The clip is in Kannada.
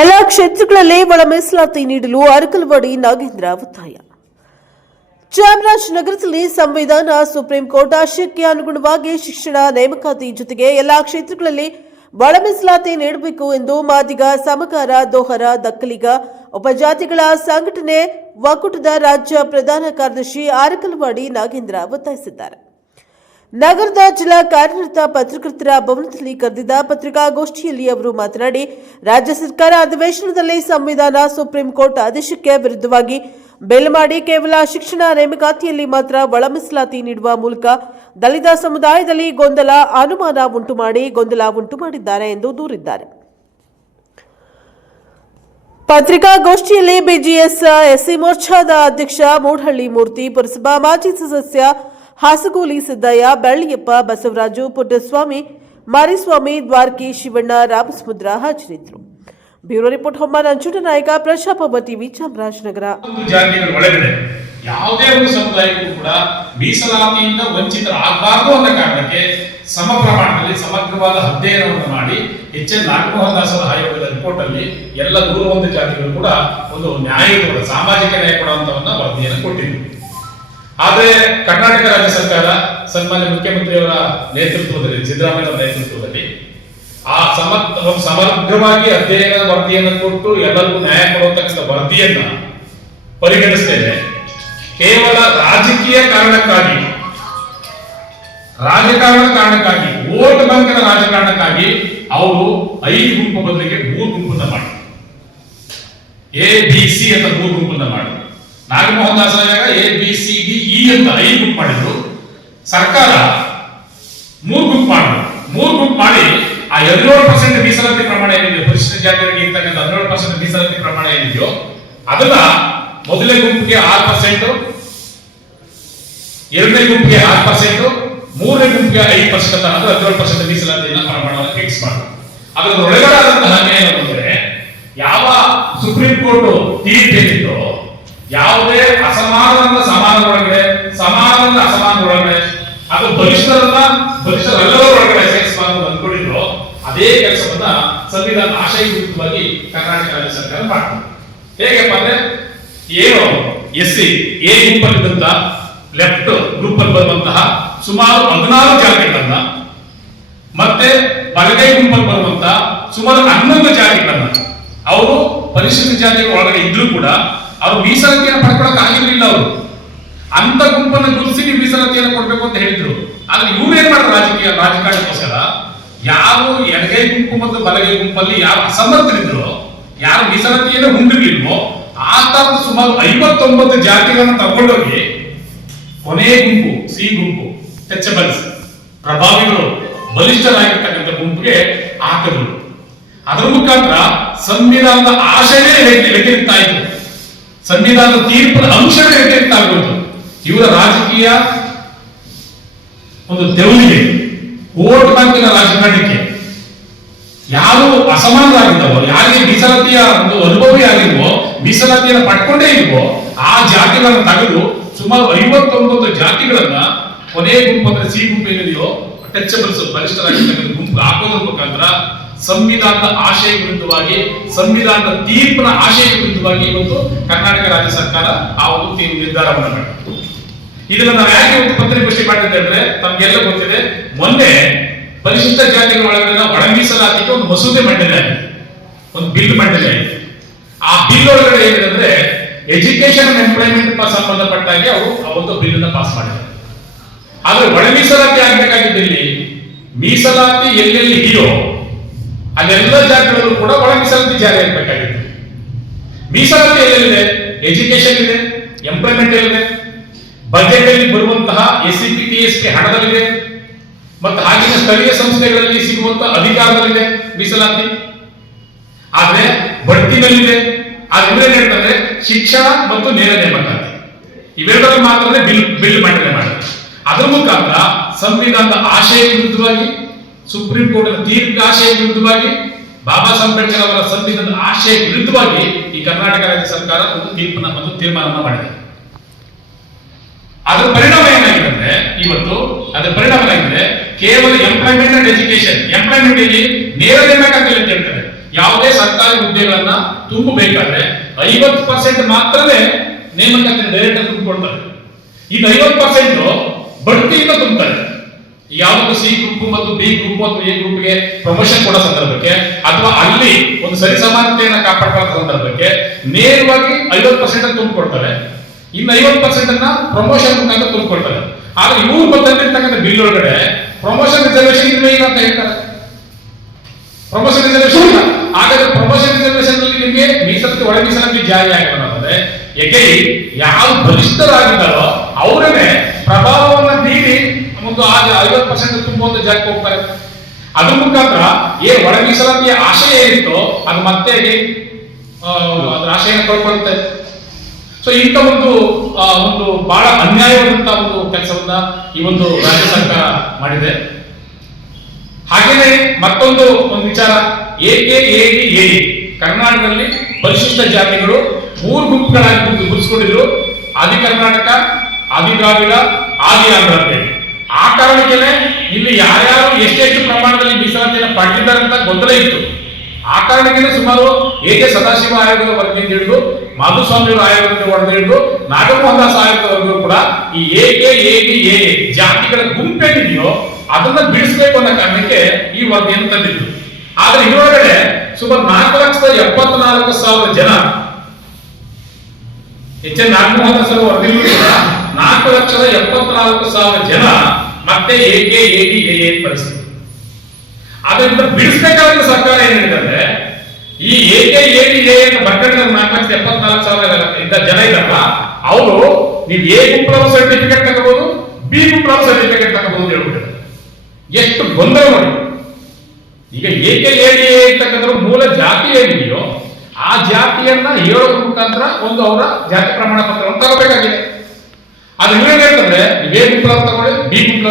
ಎಲ್ಲ ಕ್ಷೇತ್ರಗಳಲ್ಲಿ ಒಳ ಮೀಸಲಾತಿ ನೀಡಲು ಅರಕಲ್ವಾಡಿ ನಾಗೇಂದ್ರ ಒತ್ತಾಯ. ಚಾಮರಾಜನಗರದಲ್ಲಿ ಸಂವಿಧಾನ, ಸುಪ್ರೀಂ ಕೋರ್ಟ್ ಆಶಯಕ್ಕೆ ಅನುಗುಣವಾಗಿ ಶಿಕ್ಷಣ, ನೇಮಕಾತಿ ಜೊತೆಗೆ ಎಲ್ಲಾ ಕ್ಷೇತ್ರಗಳಲ್ಲಿ ಒಳ ಮೀಸಲಾತಿ ನೀಡಬೇಕು ಎಂದು ಮಾದಿಗ ಸಮಕಾರ ದೋಹರ ದಕ್ಕಲಿಗ ಉಪಜಾತಿಗಳ ಸಂಘಟನೆ ಒಕ್ಕೂಟದ ರಾಜ್ಯ ಪ್ರಧಾನ ಕಾರ್ಯದರ್ಶಿ ಅರಕಲ್ವಾಡಿ ನಾಗೇಂದ್ರ ಒತ್ತಾಯಿಸಿದ್ದಾರೆ. ನಗರದ ಜಿಲ್ಲಾ ಕಾರ್ಯನಿರತ ಪತ್ರಕರ್ತರ ಭವನದಲ್ಲಿ ಕರೆದಿದ್ದ ಪತ್ರಿಕಾಗೋಷ್ಠಿಯಲ್ಲಿ ಅವರು ಮಾತನಾಡಿ, ರಾಜ್ಯ ಸರ್ಕಾರ ಅಧಿವೇಶನದಲ್ಲಿ ಸಂವಿಧಾನ ಸುಪ್ರೀಂ ಕೋರ್ಟ್ ಆದೇಶಕ್ಕೆ ವಿರುದ್ಧವಾಗಿ ಬೆಲ್ ಮಾಡಿ ಕೇವಲ ಶಿಕ್ಷಣ ನೇಮಕಾತಿಯಲ್ಲಿ ಮಾತ್ರ ಒಳ ಮೀಸಲಾತಿ ನೀಡುವ ಮೂಲಕ ದಲಿತ ಸಮುದಾಯದಲ್ಲಿ ಗೊಂದಲ ಅನುಮಾನ ಉಂಟು ಮಾಡಿ ಗೊಂದಲ ಉಂಟು ಮಾಡಿದ್ದಾರೆ ಎಂದು ದೂರಿದ್ದಾರೆ. ಪತ್ರಿಕಾಗೋಷ್ಠಿಯಲ್ಲಿ ಬಿಜಿಎಸ್ ಎಸ್ಸಿ ಮೋರ್ಚಾದ ಅಧ್ಯಕ್ಷ ಮೂಢಹಳ್ಳಿ ಮೂರ್ತಿ, ಪುರಸಭಾ ಮಾಜಿ ಸದಸ್ಯ ಹಾಸಗೋಲಿ ಸಿದ್ದಯ್ಯ, ಬೆಳ್ಳಿಯಪ್ಪ, ಬಸವರಾಜು, ಪುಟ್ಟಸ್ವಾಮಿ, ಮಾರಿಸ್ವಾಮಿ, ದ್ವಾರಕಿ ಶಿವಣ್ಣ, ರಾಮಸಮುದ್ರ ಹಾಜರಿದ್ದರು. ಬ್ಯೂರೋ ರಿಪೋರ್ಟ್ ಹೊಮ್ಮ ನಾಯಕ, ಪ್ರಶಾಪ ಟಿವಿ, ಚಾಮರಾಜನಗರ. ಯಾವುದೇ ಒಂದು ಸಮುದಾಯಕ್ಕೂ ಕೂಡ ಮೀಸಲಾತಿಯಿಂದ ವಂಚಿತರಾಗಬಾರದು ಅನ್ನೋ ಕಾರಣಕ್ಕೆ ಸಮ ಪ್ರಮಾಣದಲ್ಲಿ ಸಮಗ್ರವಾದ ಅಧ್ಯಯನವನ್ನು ಮಾಡಿ ಎಚ್ ಎನ್ ನಾಗಮೋಹನ್ ದಾಸರ ಆಯೋಗದ ರಿಪೋರ್ಟ್ ಅಲ್ಲಿ ಎಲ್ಲ ನೂರ ಒಂದು ಜಾತಿಗಳು ಕೂಡ ಒಂದು ನ್ಯಾಯ ಸಾಮಾಜಿಕ ನ್ಯಾಯ ಕೊಡುವಂತವನ್ನ ವರದಿಯನ್ನು ಕೊಟ್ಟಿದ್ರು. ಆದ್ರೆ ಕರ್ನಾಟಕ ರಾಜ್ಯ ಸರ್ಕಾರ ಸನ್ಮಾನ್ಯ ಮುಖ್ಯಮಂತ್ರಿಯವರ ನೇತೃತ್ವದಲ್ಲಿ ಸಿದ್ದರಾಮಯ್ಯ ನೇತೃತ್ವದಲ್ಲಿ ಆ ಸಮ ಸಮಗ್ರವಾಗಿ ಅಧ್ಯಯನದ ವರದಿಯನ್ನು ಕೊಟ್ಟು ಎಲ್ಲರಿಗೂ ನ್ಯಾಯ ಕೊಡುವಂತಕ್ಕಂಥ ವರದಿಯನ್ನ ಪರಿಗಣಿಸ್ತೇನೆ. ಕೇವಲ ರಾಜಕೀಯ ಕಾರಣಕ್ಕಾಗಿ, ರಾಜಕಾರಣ ಕಾರಣಕ್ಕಾಗಿ, ಓಟ್ ಬ್ಯಾಂಕ್ನ ರಾಜಕಾರಣಕ್ಕಾಗಿ ಅವರು ಐದು ಗುಂಪು ಬದಲಿಗೆ ಮೂರು ಗುಂಪನ್ನ ಮಾಡಿ. ಎ, ಬಿ, ಸಿ ಅಂತ ಮೂರು ಗುಂಪನ್ನ ಮಾಡಿ. Nagamohan Das A B C D E ಅಂತ ಐದು ಗುಂಪು ಮಾಡಿದ್ರು. ಸರ್ಕಾರ ಮೂರು ಗುಂಪು ಮಾಡಿದ್ರು. ಮೂರು ಗುಂಪು ಮಾಡಿ ಆ ಹದಿನೇಳು ಪರ್ಸೆಂಟ್ ಮೀಸಲಾತಿ ಪ್ರಮಾಣ ಏನಿದೆಯೋ, ಪರಿಶಿಷ್ಟ ಜಾತಿಗಳಿಗೆ ಇರ್ತಕ್ಕಂಥ ಹದಿನೇಳು ಪರ್ಸೆಂಟ್ ಮೀಸಲಾತಿ ಪ್ರಮಾಣ ಏನಿದೆಯೋ, ಅದನ್ನ ಮೊದಲನೇ ಗುಂಪಿಗೆ ಆರು ಪರ್ಸೆಂಟ್ ಎರಡನೇ ಗುಂಪಿಗೆ ಆರು ಪರ್ಸೆಂಟ್ ಮೂರನೇ ಗುಂಪಿಗೆ ಐದು ಪರ್ಸೆಂಟ್ ಅಂತ ಅಂದ್ರೆ ಹದಿನೇಳು ಪರ್ಸೆಂಟ್ ಮೀಸಲಾತಿ ಪ್ರಮಾಣವನ್ನು ಫಿಕ್ಸ್ ಮಾಡಿ ಅದರ ಒಳಗಡೆ ಆದಂತಹ ಅನ್ಯಾಯ ಏನಂದ್ರೆ ಯಾವ ಸುಪ್ರೀಂ ಕೋರ್ಟ್ ತೀರ್ಪಿನ ಯಾವುದೇ ಅಸಮಾನದ ಸಮಾನದ ಒಳಗಡೆ ಸಮಾನದ ಅಸಮಾನದ ಒಳಗಡೆ ಅದು ಬಲಿಷ್ಠರನ್ನ ಬಲಿಷ್ಠರೆಲ್ಲರ ಒಳಗಡೆ ಸೇರಿಸಬಾರದು ಅಂದ್ಕೊಂಡಿದ್ರು, ಅದೇ ಕೆಲಸವನ್ನ ಸಂವಿಧಾನ ಆಶಯಯುಕ್ತವಾಗಿ ಕರ್ನಾಟಕ ರಾಜ್ಯ ಸರ್ಕಾರ ಮಾಡ್ತಾರೆ ಹೇಗೆಪ್ಪ ಅಂದ್ರೆ, ಏನು ಎಸ್ ಸಿ, ಎ ಗುಂಪಲ್ಲಿದ್ದಂತ ಲೆಫ್ಟ್ ಗ್ರೂಪ್ ಅಲ್ಲಿ ಬರುವಂತಹ ಸುಮಾರು ಹದಿನಾರು ಜಾತಿಗಳನ್ನ, ಮತ್ತೆ ಬಲಗೈ ಗುಂಪಲ್ಲಿ ಬರುವಂತಹ ಸುಮಾರು ಹನ್ನೊಂದು ಜಾತಿಗಳನ್ನ, ಅವರು ಪರಿಶಿಷ್ಟ ಜಾತಿಗಳ ಒಳಗಡೆ ಇದ್ರೂ ಕೂಡ ಅವರು ಮೀಸಲಾತಿಯನ್ನು ಪಡ್ಕೊಳಕ್ ಆಗಿರ್ಲಿಲ್ಲ ಅವರು. ಅಂತ ಗುಂಪನ್ನು ಗುರುಸಿ ಮೀಸಲಾತಿಯನ್ನು ಕೊಡ್ಬೇಕು ಅಂತ ಹೇಳಿದ್ರು. ಆದ್ರೆ ಇವ್ರು ಏನ್ ಮಾಡ್ತಾರೆ ರಾಜಕೀಯ ರಾಜಕಾರಣಕ್ಕೋಸ್ಕರ ಯಾರು ಎಡಗೈ ಗುಂಪು ಮತ್ತು ಬಲಗೈ ಗುಂಪಲ್ಲಿ ಯಾರು ಅಸಮರ್ಥರಿದ್ರು, ಯಾರು ಮೀಸಲಾತಿಯನ್ನು ಹೊಂದಿರ್ಲಿಲ್ವೋ ಆ ತರದ ಸುಮಾರು ಐವತ್ತೊಂಬತ್ತು ಜಾತಿಗಳನ್ನು ತಗೊಂಡೋಗಿ ಕೊನೆ ಗುಂಪು, ಸಿ ಗುಂಪು ಟಚಬಲ್ಸ್ ಪ್ರಭಾವಿಗಳು, ಬಲಿಷ್ಠರಾಗಿರ್ತಕ್ಕಂಥ ಗುಂಪಿಗೆ ಹಾಕಿದ್ರು. ಅದರ ಮುಖಾಂತರ ಸಂವಿಧಾನದ ಆಶಯವೇ ವ್ಯಕ್ತಿ ಇತ್ತು. ಸಂವಿಧಾನದ ತೀರ್ಪಿನ ಅಂಶವೇ ವ್ಯತಿರಿಕ್ತ ಆಗುವುದು ಇವರ ರಾಜಕೀಯ ಒಂದು ತೆವಲಿಗೆ ಓಟ್ ಬ್ಯಾಂಕಿನ ರಾಜಕಾರಣಕ್ಕೆ. ಯಾರು ಅಸಮಾನರಾಗಿದ್ದವೋ, ಯಾರಿಗೆ ಮೀಸಲಾತಿಯ ಒಂದು ಅನುಭವಿ ಆಗಿಲ್ವೋ, ಮೀಸಲಾತಿಯನ್ನು ಪಡ್ಕೊಂಡೇ ಇಲ್ವೋ, ಆ ಜಾತಿಗಳನ್ನು ತೆಗೆದು ಸುಮಾರು ಐವತ್ತೊಂಬತ್ತು ಜಾತಿಗಳನ್ನ ಕೊನೆ ಗುಂಪು ಅಂದ್ರೆ ಸಿ ಗುಂಪು ಏನಿದೆಯೋ ಟಚಬಲ್ಸ್ ಬಲಿಷ್ಠರಾಗಿರ್ತಕ್ಕಂಥ ಗುಂಪು ಹಾಕೋದ್ರ ಮುಖಾಂತರ ಸಂವಿಧಾನದ ಆಶಯ ವಿರುದ್ಧವಾಗಿ, ಸಂವಿಧಾನದ ತೀರ್ಪಿನ ಆಶಯ ವಿರುದ್ಧವಾಗಿ ಇವತ್ತು ಕರ್ನಾಟಕ ರಾಜ್ಯ ಸರ್ಕಾರ ಆ ಒಂದು ತೀರ್ಪು ನಿರ್ಧಾರವನ್ನು ಮಾಡಿತು ಇದನ್ನ ನಾವು ಯಾಕೆ ಒಂದು ಪತ್ರಿಕೋಷ್ಠಿ ಮಾಡಿದ್ದೆ ಅಂದ್ರೆ ತಮ್ಗೆಲ್ಲ ಗೊತ್ತಿದೆ, ಮೊನ್ನೆ ಪರಿಶಿಷ್ಟ ಜಾತಿಗಳ ಒಳಗಡೆ ಒಳ ಒಂದು ಮಸೂದೆ ಮಂಡನೆ ಒಂದು ಬಿಲ್ ಮಂಡನೆ ಆ ಬಿಲ್ ಒಳಗಡೆ ಏನಿದೆ ಅಂದ್ರೆ ಎಜುಕೇಶನ್ ಎಂಪ್ಲಾಯ್ಮೆಂಟ್ ಸಂಬಂಧಪಟ್ಟಾಗೆ ಅವರು ಆ ಒಂದು ಬಿಲ್ ಅನ್ನ ಪಾಸ್ ಮಾಡಿದ್ದಾರೆ. ಆದ್ರೆ ಒಳ ಮೀಸಲಾತಿ ಆಗ್ಬೇಕಾಗಿದ್ದಲ್ಲಿ ಮೀಸಲಾತಿ ಎಲ್ಲೆಲ್ಲಿ ಇದೆಯೋ ಅಲ್ಲೆಲ್ಲ ಜಾಗಗಳಲ್ಲೂ ಕೂಡ ಒಳ ಮೀಸಲಾತಿ ಜಾರಿ ಆಗಬೇಕಾಗಿತ್ತು. ಮೀಸಲಾತಿ ಎಲ್ಲೆಲ್ಲಿದೆ? ಎಜುಕೇಶನ್ ಇದೆ ಎಂಪ್ಲಾಯ್ಮೆಂಟ್ ಎಲ್ಲಿದೆ? ಬಜೆಟ್ ಅಲ್ಲಿ ಬರುವಂತಹ ಎಸ್ ಸಿ ಪಿ ಹಣದಲ್ಲಿದೆ. ಮತ್ತು ಆಗಿನ ಸ್ಥಳೀಯ ಸಂಸ್ಥೆಗಳಲ್ಲಿ ಸಿಗುವಂತಹ ಅಧಿಕಾರದಲ್ಲಿದೆ ಮೀಸಲಾತಿ. ಆದ್ರೆ ಬಡ್ತಿನಲ್ಲಿದೆ. ಆದ್ರೆ ಹೇಳ್ತಾರೆ ಶಿಕ್ಷಣ ಮತ್ತು ನೇರ ನೇಮಕಾತಿ. ಇವೆರಡರಲ್ಲಿ ಮಾತ್ರ ಬಿಲ್ ಬಿಲ್ ಮಂಡನೆ ಮಾಡಿದೆ ಅದರ ಮುಖಾಂತರ ಸಂವಿಧಾನದ ಆಶಯ ವಿರುದ್ಧವಾಗಿ ಸುಪ್ರೀಂ ಕೋರ್ಟ್ ದೀರ್ಘ ಆಶಯ ವಿರುದ್ಧವಾಗಿ ಬಾಬಾ ಸಾಹೇಬ್ ಅಂಬೇಡ್ಕರ್ ಅವರ ಸಂವಿಧಾನದ ಆಶಯ ವಿರುದ್ಧವಾಗಿ ಈ ಕರ್ನಾಟಕ ರಾಜ್ಯ ಸರ್ಕಾರ ಒಂದು ತೀರ್ಪನ್ನ ಮತ್ತು ತೀರ್ಮಾನವನ್ನು ಮಾಡಿದೆ. ಅದರ ಪರಿಣಾಮ ಏನಾಗಿದೆ ಇವತ್ತು ಅದರ ಪರಿಣಾಮ ಏನಾಗಿದೆ, ಕೇವಲ ಎಂಪ್ಲಾಯ್ಮೆಂಟ್ ಅಂಡ್ ಎಜುಕೇಶನ್ ಎಂಪ್ಲಾಯ್ಮೆಂಟ್ ಇಲ್ಲಿ ನೇರ ನೇಮಕಾತಿ ಅಂತ ಹೇಳ್ತಾರೆ. ಯಾವುದೇ ಸರ್ಕಾರಿ ಹುದ್ದೆಗಳನ್ನ ತುಂಬಬೇಕಾದ್ರೆ ಐವತ್ತು ಪರ್ಸೆಂಟ್ ಮಾತ್ರವೇ ನೇಮಕಾತಿ ಡೈರೆಕ್ಟ್ ತುಂಬಿಕೊಳ್ತಾರೆ ಇದು ಐವತ್ತು ಪರ್ಸೆಂಟ್ ಬಡ್ತಿಯಿಂದ ತುಂಬ್ತಾರೆ. ಯಾವುದೋ ಸಿ ಗ್ರೂಪ್ ಮತ್ತು ಬಿ ಗ್ರೂಪ್ ಮತ್ತು ಎ ಗ್ರೂಪ್ಗೆ ಪ್ರಮೋಷನ್ ಕೊಡೋ ಸಂದರ್ಭಕ್ಕೆ ಅಥವಾ ಅಲ್ಲಿ ಒಂದು ಸರಿಸಮಾನತೆಯನ್ನ ಕಾಪಾಡ್ಕೊಳ್ಳೋ ಸಂದರ್ಭಕ್ಕೆ ನೇರವಾಗಿ ಐವತ್ತು ಪರ್ಸೆಂಟ್ ತುಂಬಿಕೊಡ್ತಾರೆ. ಇನ್ನು ಐವತ್ತು ಪರ್ಸೆಂಟ್ ಅನ್ನ ಪ್ರಮೋಷನ್ ಮುಖಾಂತರ ತುಂಬಿಕೊಡ್ತಾರೆ. ಆದ್ರೆ ಇವ್ರು ಬಂದಿರ್ತಕ್ಕಂಥ ಬಿಲ್ ಒಳಗಡೆ ಪ್ರಮೋಷನ್ ರಿಸರ್ವೇಶನ್ ಇಲ್ವೇ ಇಲ್ಲ ಅಂತ ಹೇಳ್ತಾರೆ? ಪ್ರಮೋಷನ್ ರಿಸರ್ವೇಶನ್ ಇಲ್ಲ. ಹಾಗಾದ್ರೆ ಪ್ರಮೋಷನ್ ರಿಸರ್ವೇಶನ್ ನಿಮಗೆ ಮೀಸಲಾತಿ ಒಳ ಮೀಸಲಾತಿ ಜಾರಿ ಆಗಿರೋದಾದ್ರೆ ಯಾಕೆ ಯಾವ ಬಲಿಷ್ಠರಾಗಿದ್ದಾರೋ ಅವರನ್ನೇ ಪ್ರಭಾವವನ್ನ ಬೀರಿ ಒಂದು ಐವತ್ತು ಪರ್ಸೆಂಟ್ ತುಂಬುವಂತ ಜಾಗಕ್ಕೆ ಹೋಗ್ತಾರೆ. ಅದ್ರ ಮುಖಾಂತರ ಏ ಒಳ ಮೀಸಲಾತಿಯ ಆಶಯ ಏನಿತ್ತೋ ಅದು ಮತ್ತೆ ಆ, ಅದ್ರ ಆಶಯನ ಕಳ್ಕೊಳ್ಳುತ್ತೆ ಸೊ ಇಂಥ ಒಂದು ಒಂದು ಬಹಳ ಅನ್ಯಾಯವಾದಂತ ಒಂದು ಕೆಲಸವನ್ನ ಈ ಒಂದು ರಾಜ್ಯ ಸರ್ಕಾರ ಮಾಡಿದೆ. ಹಾಗೇನೆ ಮತ್ತೊಂದು ಒಂದು ವಿಚಾರ ಏಕೆ ಎಡಿ ಎಡಿ ಕರ್ನಾಟಕದಲ್ಲಿ ಪರಿಶಿಷ್ಟ ಜಾತಿಗಳು ಮೂರು ಗುಂಪುಗಳಾಗಿ ಗುರುತು- ಗುರುತಿಸ್ಕೊಂಡಿದ್ರು ಆದಿ ಕರ್ನಾಟಕ ಆದಿ ದ್ರಾವಿಡ ಆದಿ ಆಂಧ್ರ ಅಂತೇಳಿ ಆ ಕಾರಣಕ್ಕೆ ಇಲ್ಲಿ ಯಾರ್ಯಾರು ಎಷ್ಟೆಷ್ಟು ಪ್ರಮಾಣದಲ್ಲಿ ಮೀಸಲಾತಿಯನ್ನು ಪಡೆದಿದ್ದಾರೆ ಅಂತ ಗೊಂದಲ ಇತ್ತು. ಆ ಕಾರಣಕ್ಕೆ ಸುಮಾರು ಕೆ ಸದಾಶಿವ ಆಯೋಗದ ವರದಿಯಿಂದ ಹಿಡಿದು, ಮಾಧುಸ್ವಾಮಿ ಆಯೋಗದಿಂದ ವರದಿ ಹಿಡಿದು ನಾಗಮೋಹನ್ ದಾಸ್ ಆಯೋಗದವರೆಗೂ ಕೂಡ ಈ ಏಕೆ ಎಡಿ ಎ ಜಾತಿಗಳ ಗುಂಪೇನಿದೆಯೋ ಅದನ್ನ ಬಿಡಿಸಬೇಕು ಅನ್ನೋ ಕಾರಣಕ್ಕೆ ಈ ವರದಿಯನ್ನು ತಂದಿದ್ರು. ಆದ್ರೆ ಇದರೊಳಗಡೆ ಸುಮಾರು ನಾಲ್ಕು ಲಕ್ಷದ ಎಪ್ಪತ್ನಾಲ್ಕು ಸಾವಿರ ಜನ ಎಚ್ ಎನ್ ನಾಗಮೋಹನ್ ದಾಸ್ ಕೂಡ ನಾಲ್ಕು ಲಕ್ಷದ ಎಪ್ಪತ್ನಾಲ್ಕು ಸಾವಿರ ಜನ ಮತ್ತೆ ಎಕೆ ಎ ಪರಿಸ್ಥಿತಿ ಅದರಿಂದ ಬಿಡಿಸಬೇಕಾದ ಸರ್ಕಾರ ಏನ್ ಹೇಳಿದ್ರೆ ಈ ಎಕೆ ಎ ಬರ್ಕೊಂಡಿರೋ ನಾಲ್ಕು ಲಕ್ಷದ ಎಪ್ಪತ್ನಾಲ್ಕು ಸಾವಿರ ಇದ್ದ ಜನ ಇದ್ದಾರಲ್ಲ, ಅವರು ನೀವು ಎ ಗುಂಪು ಸರ್ಟಿಫಿಕೇಟ್ ತಗೋಬಹುದು, ಬಿ ಗುಂಪು ಸರ್ಟಿಫಿಕೇಟ್ ತಗೋಬಹುದು ಅಂತ ಹೇಳ್ಬಿಟ್ಟಿದ್ದಾರೆ. ಎಷ್ಟು ಗೊಂದಲ ನೋಡಿ. ಈಗ ಏಕೆ ಎಡಿ ಎ ಇರ್ತಕ್ಕಂಥ ಮೂಲ ಜಾತಿ ಏನಿದೆಯೋ, ಆ ಜಾತಿಯನ್ನ ಹೇಳೋದ್ರ ಮುಖಾಂತರ ಒಂದು ಅವರ ಜಾತಿ ಪ್ರಮಾಣ ಪತ್ರವನ್ನು ತಗೋಬೇಕಾಗಿದೆ. ಅದು ಹೇಳ್ಬೇಕಂದ್ರೆ ನೀವು ಎ ಗುಂಪು ತಗೊಳ್ಳಿ ಬಿ ಗುಂಪು